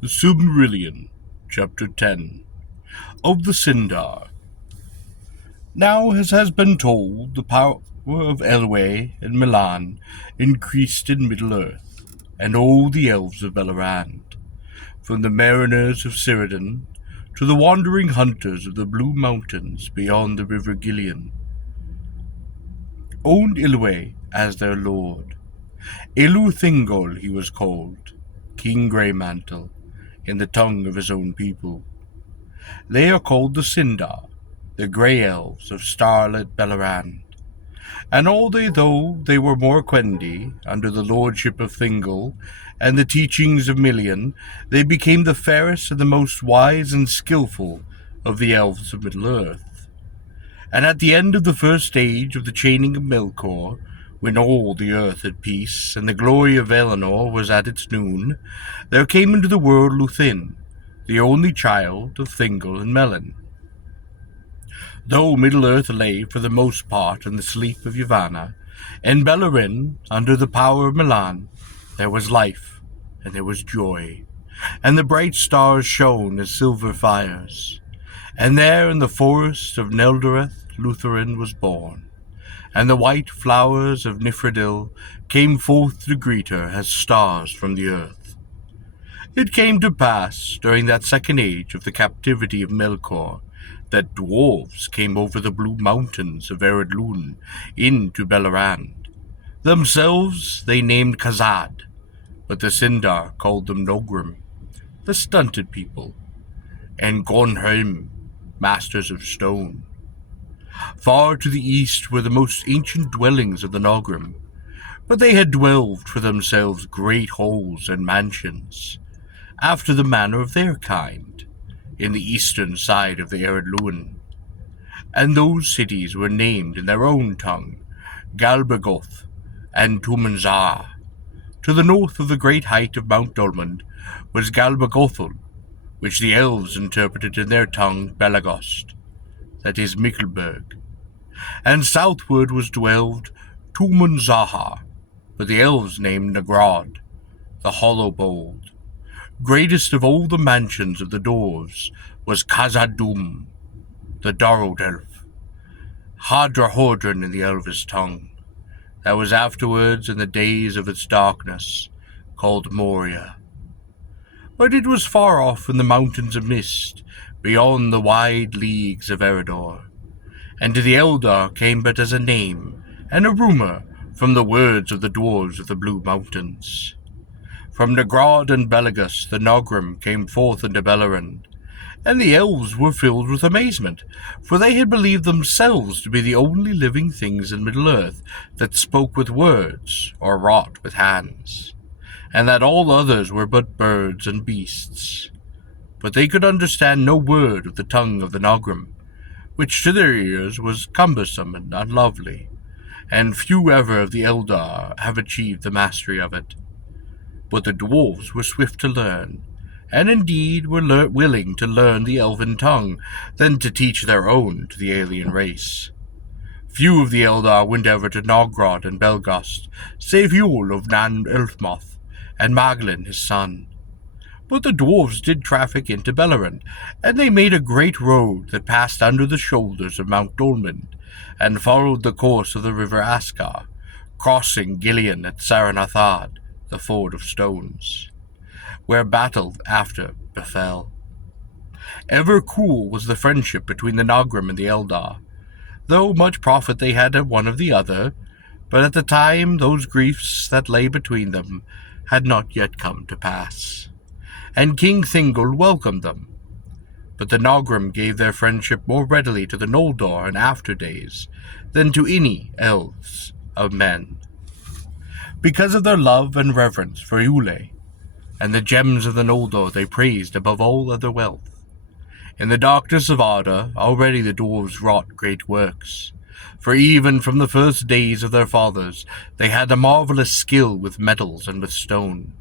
The Silmarillion, Chapter 10, of the Sindar. Now, as has been told, the power of Elwë and Milan increased in Middle-earth, and all the elves of Bellerand, from the mariners of Cyrodian to the wandering hunters of the Blue Mountains beyond the river Gillian, owned Elwë as their lord. Elu Thingol he was called, King Greymantle, in the tongue of his own people. They are called the Sindar, the grey elves of starlit Bellerand. And although they were more Quendi, under the lordship of Thingol, and the teachings of Milian, they became the fairest and the most wise and skilful of the elves of Middle-earth. And at the end of the first stage of the chaining of Melkor, when all the earth had peace, and the glory of Valinor was at its noon, there came into the world Lúthien, the only child of Thingol and Melin. Though Middle-earth lay for the most part in the sleep of Yavanna, in Beleriand, under the power of Milan, there was life, and there was joy, and the bright stars shone as silver fires. And there in the forest of Neldoreth Lúthien was born, and the white flowers of Nifredil came forth to greet her as stars from the earth. It came to pass, during that second age of the captivity of Melkor, that dwarves came over the blue mountains of Eredlun into Bellerand. Themselves they named Khazad, but the Sindar called them Nogrim, the stunted people, and Gornhelm, masters of stone. Far to the east were the most ancient dwellings of the Nogrim, but they had dwelled for themselves great halls and mansions, after the manner of their kind, in the eastern side of the Eredluin, and those cities were named in their own tongue, Galbagoth and Tumanzah. To the north of the great height of Mount Dolmend was Galbagothul, which the elves interpreted in their tongue Belagost, that is Mickelberg, and southward was dwelled Tumanzaha, but the elves named Nagrod, the hollow-bowled. Greatest of all the mansions of the dwarves was Khazad-dûm, the Darrowed elf, Hadrahodran in the elvish tongue, that was afterwards in the days of its darkness called Moria. But it was far off in the mountains of mist, beyond the wide leagues of Eredor, and to the Eldar came but as a name and a rumour from the words of the dwarves of the Blue Mountains. From Nagrod and Belagus the Nogrim came forth into Beleriand, and the elves were filled with amazement, for they had believed themselves to be the only living things in Middle-earth that spoke with words or wrought with hands, and that all others were but birds and beasts. But they could understand no word of the tongue of the Nogrim, which to their ears was cumbersome and unlovely, and few ever of the Eldar have achieved the mastery of it. But the dwarves were swift to learn, and indeed were willing to learn the elven tongue than to teach their own to the alien race. Few of the Eldar went ever to Nogrod and Belgost, save Yule of Nan Elfmoth, and Maglin his son. But the dwarves did traffic into Beleriand, and they made a great road that passed under the shoulders of Mount Dolmend, and followed the course of the river Askar, crossing Gillian at Saranathad, the Ford of Stones, where battle after befell. Ever cool was the friendship between the Nogrim and the Eldar, though much profit they had one of the other, but at the time those griefs that lay between them had not yet come to pass, and King Thingol welcomed them. But the Nogrim gave their friendship more readily to the Noldor in after days than to any elves of men, because of their love and reverence for Yule, and the gems of the Noldor they praised above all other wealth. In the darkness of Arda already the dwarves wrought great works, for even from the first days of their fathers they had a marvelous skill with metals and with stone.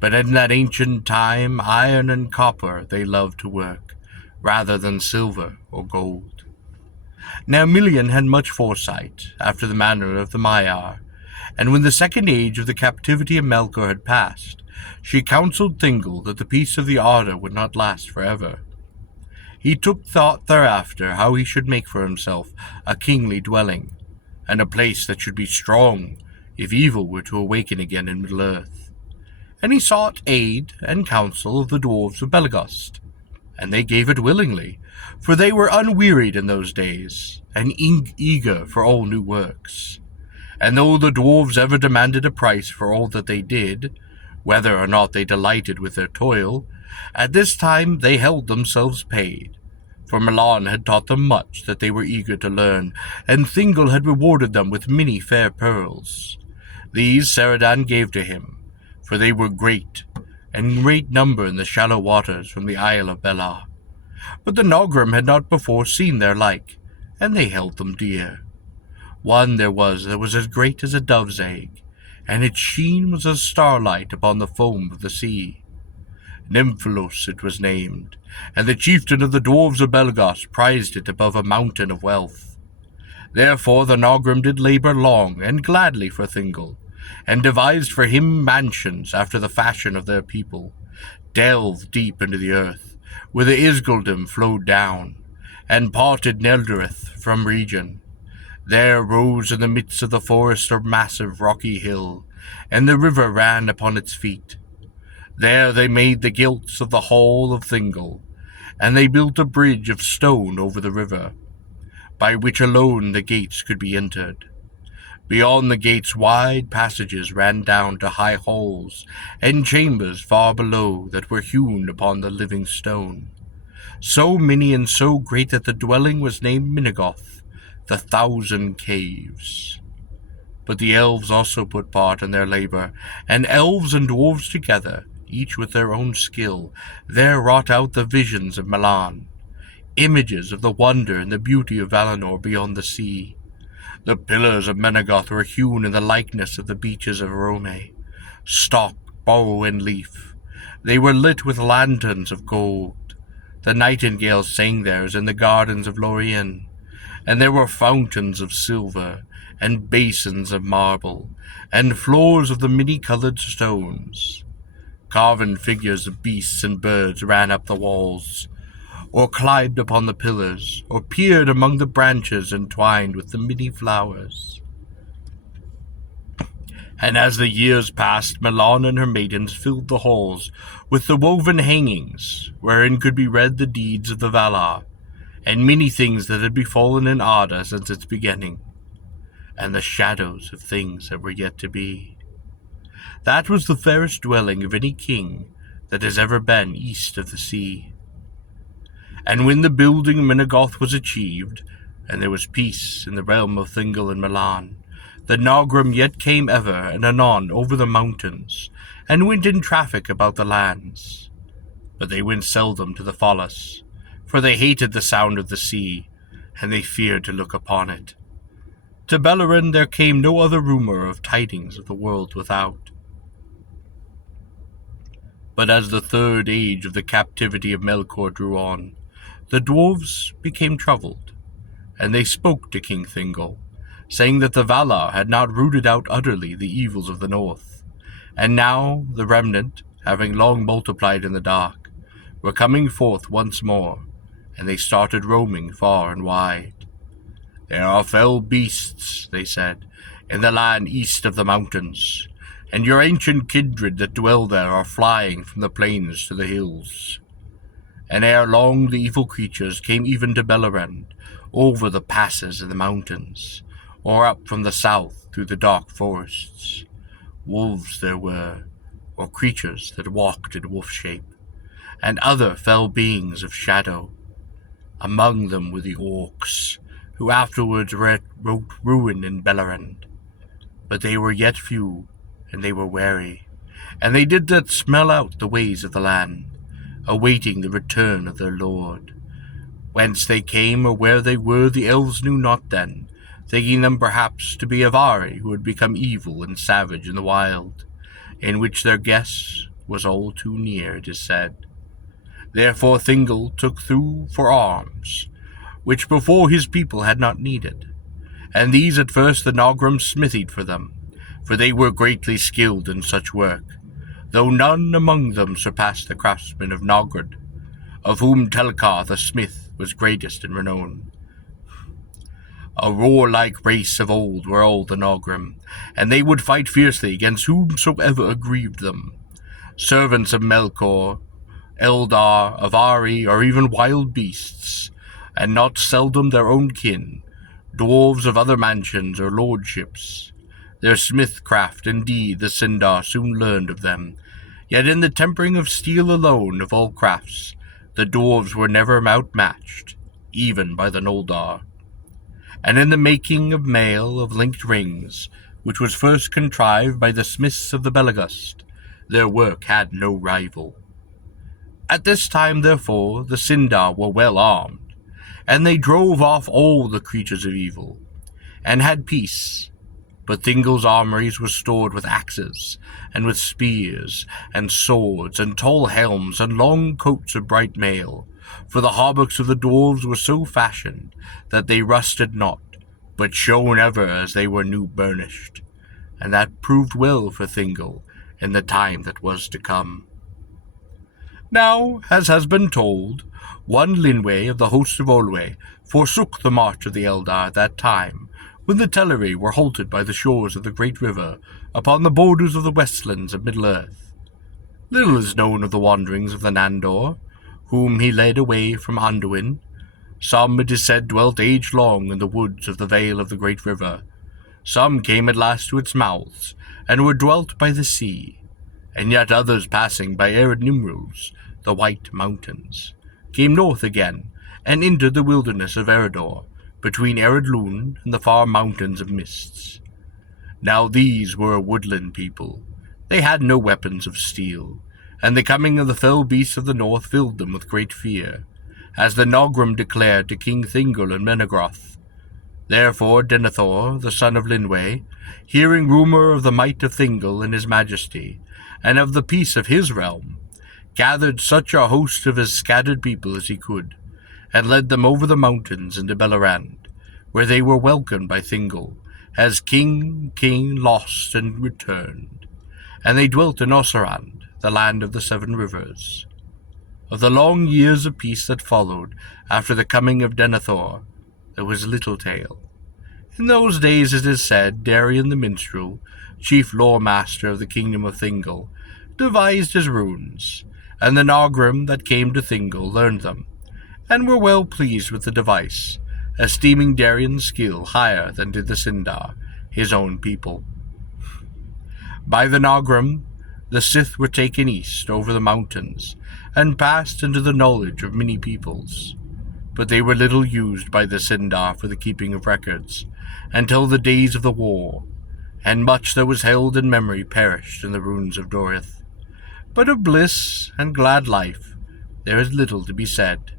But in that ancient time iron and copper they loved to work, rather than silver or gold. Now Milian had much foresight, after the manner of the Maiar, and when the second age of the captivity of Melkor had passed, She counselled Thingol that the peace of the Arda would not last forever. He took thought thereafter how he should make for himself a kingly dwelling, and a place that should be strong, if evil were to awaken again in Middle-earth. And he sought aid and counsel of the dwarves of Belgost, and they gave it willingly, for they were unwearied in those days, and eager for all new works. And though the dwarves ever demanded a price for all that they did, whether or not they delighted with their toil, at this time they held themselves paid, for Milan had taught them much that they were eager to learn, and Thingol had rewarded them with many fair pearls. These Saradan gave to him, for they were great, and great number in the shallow waters from the Isle of Bela. But the Nogrim had not before seen their like, and they held them dear. One there was that was as great as a dove's egg, and its sheen was as starlight upon the foam of the sea. Nymphalos it was named, and the chieftain of the dwarves of Belgost prized it above a mountain of wealth. Therefore the Nogrim did labour long and gladly for Thingol, and devised for him mansions after the fashion of their people, delved deep into the earth, where the Isgoldim flowed down, and parted Neldoreth from region. There rose in the midst of the forest a massive rocky hill, and the river ran upon its feet. There they made the gilts of the hall of Thingol, and they built a bridge of stone over the river, by which alone the gates could be entered. Beyond the gates wide passages ran down to high halls, and chambers far below that were hewn upon the living stone, so many and so great that the dwelling was named Minagoth, the 1,000 Caves. But the elves also put part in their labor, and elves and dwarves together, each with their own skill, there wrought out the visions of Milan, images of the wonder and the beauty of Valinor beyond the sea. The pillars of Menegoth were hewn in the likeness of the beaches of Rome, stalk, bough, and leaf. They were lit with lanterns of gold. The nightingales sang theirs in the gardens of Lorien, and there were fountains of silver, and basins of marble, and floors of the many-colored stones. Carven figures of beasts and birds ran up the walls, or climbed upon the pillars, or peered among the branches entwined with the many flowers. And as the years passed, Milan and her maidens filled the halls with the woven hangings, wherein could be read the deeds of the Valar, and many things that had befallen in Arda since its beginning, and the shadows of things that were yet to be. That was the fairest dwelling of any king that has ever been east of the sea. And when the building of Minagoth was achieved, and there was peace in the realm of Thingol and Milan, the Nogrim yet came ever and anon over the mountains, and went in traffic about the lands. But they went seldom to the Follis, for they hated the sound of the sea, and they feared to look upon it. To Beleren there came no other rumour of tidings of the world without. But as the third age of the captivity of Melkor drew on, the dwarves became troubled, and they spoke to King Thingol, saying that the Valar had not rooted out utterly the evils of the north, and now the remnant, having long multiplied in the dark, were coming forth once more, and they started roaming far and wide. There are fell beasts, they said, in the land east of the mountains, and your ancient kindred that dwell there are flying from the plains to the hills. And ere long the evil creatures came even to Beleren, over the passes and the mountains, or up from the south through the dark forests. Wolves there were, or creatures that walked in wolf shape, and other fell beings of shadow. Among them were the orcs, who afterwards wrought ruin in Beleren. But they were yet few, and they were wary, and they did not smell out the ways of the land, awaiting the return of their lord. Whence they came or where they were the elves knew not then, thinking them perhaps to be Avari who had become evil and savage in the wild, in which their guess was all too near, it is said. Therefore Thingol took through for arms, which before his people had not needed, and these at first the Nogrim smithied for them, for they were greatly skilled in such work, though none among them surpassed the craftsmen of Nogrod, of whom Telkar the smith was greatest in renown. A warlike race of old were all the Nogrim, and they would fight fiercely against whomsoever aggrieved them. Servants of Melkor, Eldar, Avari, or even wild beasts, and not seldom their own kin, dwarves of other mansions or lordships. Their smithcraft, indeed, the Sindar soon learned of them, yet in the tempering of steel alone of all crafts, the dwarves were never outmatched, even by the Noldar. And in the making of mail of linked rings, which was first contrived by the smiths of the Belagust, their work had no rival. At this time, therefore, the Sindar were well armed, and they drove off all the creatures of evil, and had peace. But Thingol's armories were stored with axes, and with spears, and swords, and tall helms, and long coats of bright mail, for the hauberks of the dwarves were so fashioned that they rusted not, but shone ever as they were new burnished, and that proved well for Thingol in the time that was to come. Now, as has been told, one Linwë of the host of Olwë forsook the march of the Eldar at that time, when the Teleri were halted by the shores of the great river upon the borders of the westlands of Middle-earth. Little is known of the wanderings of the Nandor, whom he led away from Anduin. Some, it is said, dwelt age-long in the woods of the vale of the great river. Some came at last to its mouths, and were dwelt by the sea, and yet others passing by arid Nimruls, the White Mountains, came north again, and entered the wilderness of Eredor, between Eredlun and the far mountains of mists. Now these were a woodland people. They had no weapons of steel, and the coming of the fell beasts of the north filled them with great fear, as the Nogrim declared to King Thingol and Menegroth. Therefore Denethor, the son of Linwë, hearing rumour of the might of Thingol and his majesty, and of the peace of his realm, gathered such a host of his scattered people as he could, and led them over the mountains into Bellerand, where they were welcomed by Thingol, as king lost and returned, and they dwelt in Osserand, the land of the seven rivers. Of the long years of peace that followed after the coming of Denethor, there was little tale. In those days, it is said, Darien the minstrel, chief lore-master of the kingdom of Thingol, devised his runes, and the Nogrim that came to Thingol learned them, and were well pleased with the device, esteeming Darien's skill higher than did the Sindar, his own people. By the Nogrim, the Sith were taken east over the mountains, and passed into the knowledge of many peoples, but they were little used by the Sindar for the keeping of records, until the days of the war, and much that was held in memory perished in the ruins of Dorith. But of bliss and glad life there is little to be said.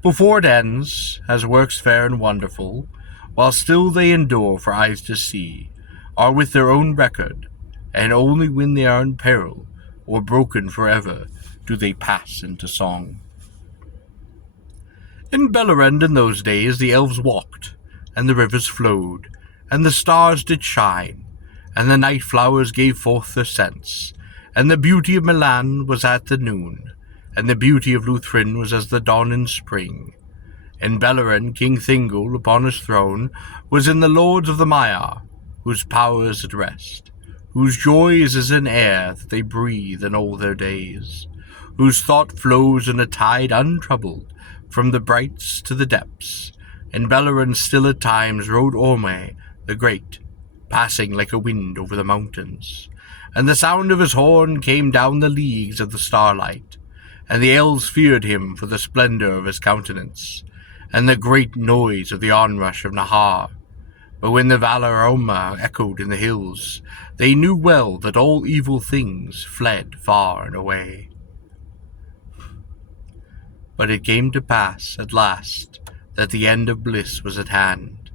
Before it ends, as works fair and wonderful, while still they endure for eyes to see, are with their own record, and only when they are in peril, or broken forever, do they pass into song. In Bellerand in those days the elves walked, and the rivers flowed, and the stars did shine, and the night flowers gave forth their scents, and the beauty of Milan was at the noon, and the beauty of Luthrin was as the dawn in spring. In Bellerand King Thingol upon his throne was in the lords of the Maiar, whose power is at rest, whose joy is as in air that they breathe in all their days, whose thought flows in a tide untroubled from the brights to the depths. In Bellerand still at times rode Orme the Great, passing like a wind over the mountains, and the sound of his horn came down the leagues of the starlight, and the elves feared him for the splendor of his countenance, and the great noise of the onrush of Nahar. But when the Valaroma echoed in the hills, they knew well that all evil things fled far and away. But it came to pass, at last, that the end of bliss was at hand,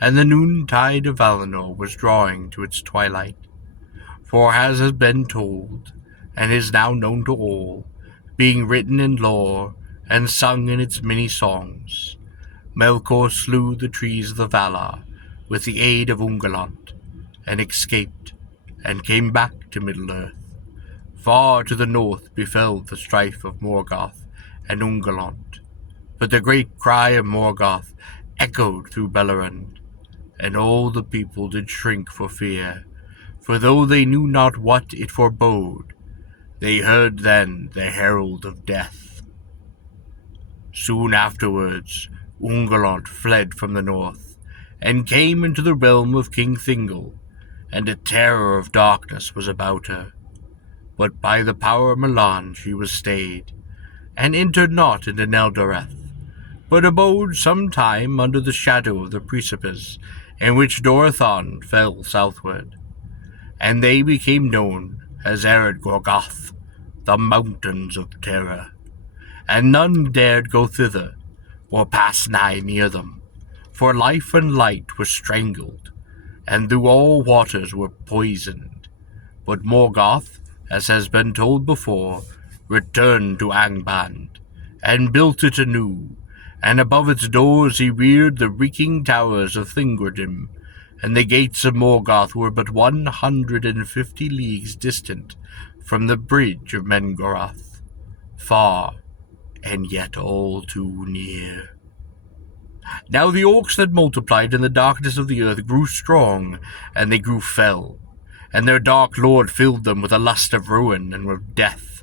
and the noontide of Valinor was drawing to its twilight. For as has been told, and is now known to all, being written in lore, and sung in its many songs, Melkor slew the trees of the Valar with the aid of Ungoliant, and escaped, and came back to Middle-earth, Far to the north befell the strife of Morgoth and Ungoliant, but the great cry of Morgoth echoed through Beleriand, and all the people did shrink for fear, for though they knew not what it forebode, they heard then the herald of death. Soon afterwards Ungoliant fled from the north, and came into the realm of King Thingol, and a terror of darkness was about her. But by the power of Milan she was stayed, and entered not into Neldoreth, but abode some time under the shadow of the precipice in which Dorathon fell southward, and they became known as Ered Gorgoth, the Mountains of Terror, and none dared go thither, or pass nigh near them, for life and light were strangled, and through all waters were poisoned. But Morgoth, as has been told before, returned to Angband, and built it anew, and above its doors he reared the reeking towers of Thingridrim, and the gates of Morgoth were but 150 leagues distant from the bridge of Mengorath, far, and yet all too near. Now the orcs that multiplied in the darkness of the earth grew strong, and they grew fell, and their dark lord filled them with a lust of ruin and of death.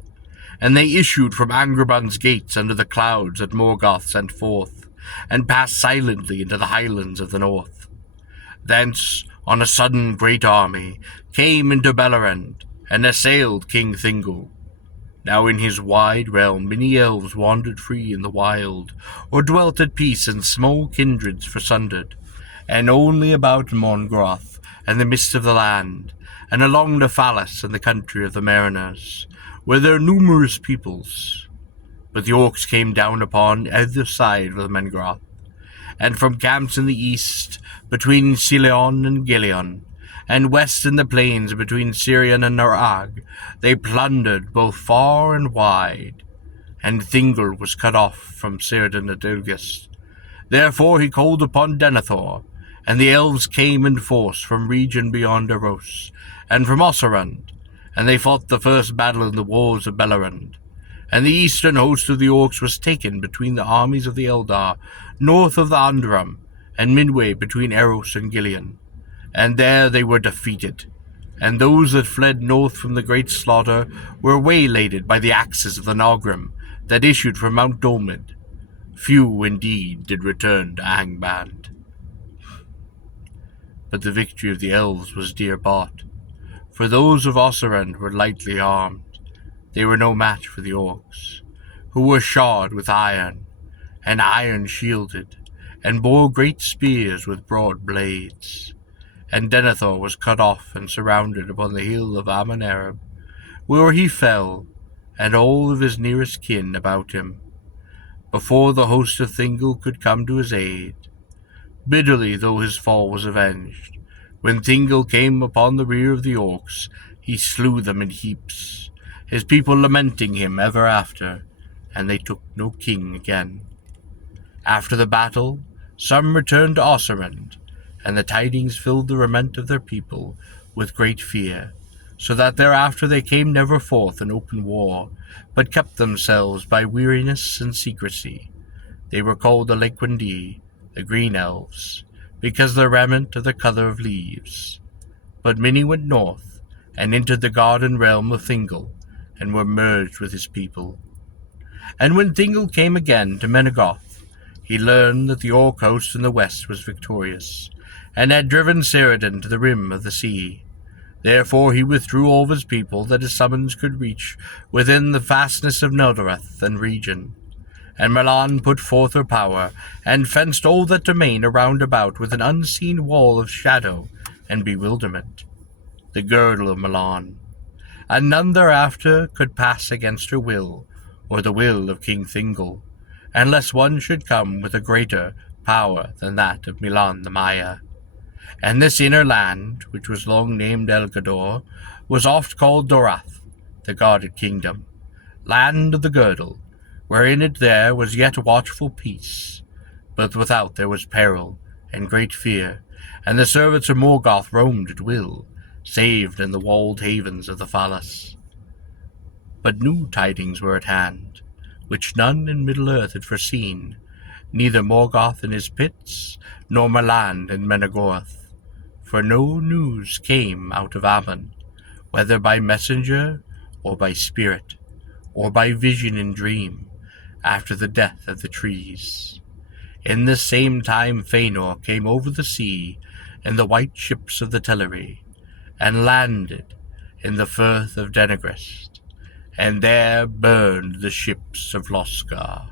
And they issued from Angraband's gates under the clouds that Morgoth sent forth, and passed silently into the highlands of the north. Thence, on a sudden great army, came into Beleriand, and assailed King Thingol. Now in his wide realm many elves wandered free in the wild, or dwelt at peace in small kindreds forsundered, and only about Morgoth and the mist of the land, and along the Phallus and the country of the mariners, were there numerous peoples. But the orcs came down upon either side of the Mengorath, and from camps in the east between Silmarillion and Gilion, and west in the plains between Sirion and Narag, they plundered both far and wide, and Thingol was cut off from Círdan Adilgis. Therefore he called upon Denethor, and the elves came in force from region beyond Eros, and from Osserand, and they fought the first battle in the wars of Beleriand. And the eastern host of the orcs was taken between the armies of the Eldar, north of the Andram, and midway between Eros and Gilion. And there they were defeated, and those that fled north from the great slaughter were waylaid by the axes of the Nogrim that issued from Mount Dolmid. Few indeed did return to Angband. But the victory of the elves was dear bought, for those of Osserand were lightly armed. They were no match for the orcs, who were shod with iron, and iron shielded, and bore great spears with broad blades. And Denethor was cut off and surrounded upon the hill of Amon-Ereb, where he fell, and all of his nearest kin about him, before the host of Thingol could come to his aid. Bitterly though his fall was avenged, when Thingol came upon the rear of the orcs, he slew them in heaps, his people lamenting him ever after, and they took no king again. After the battle, some returned to Osserand, and the tidings filled the lament of their people with great fear, so that thereafter they came never forth in open war, but kept themselves by weariness and secrecy. They were called the Laquendi, the Green Elves, because their raiment of the colour of leaves. But many went north, and entered the garden realm of Thingol, and were merged with his people. And when Thingol came again to Menegoth, he learned that the orc host in the west was victorious, and had driven Círdan to the rim of the sea. Therefore he withdrew all of his people that his summons could reach within the fastness of Neldoreth and region. And Milan put forth her power, and fenced all that domain around about with an unseen wall of shadow and bewilderment, the girdle of Milan. And none thereafter could pass against her will, or the will of King Thingol, unless one should come with a greater power than that of Milan the Maya. And this inner land, which was long named Elgador, was oft called Dorath, the guarded kingdom, land of the girdle, wherein it there was yet watchful peace, but without there was peril and great fear, and the servants of Morgoth roamed at will, saved in the walled havens of the Phallus. but new tidings were at hand, which none in Middle-earth had foreseen, neither Morgoth in his pits, nor Merland and Menagorth. For no news came out of Aman, whether by messenger, or by spirit, or by vision in dream, after the death of the trees. In the same time Fëanor came over the sea in the white ships of the Teleri, and landed in the firth of Denegrest, and there burned the ships of Loscar.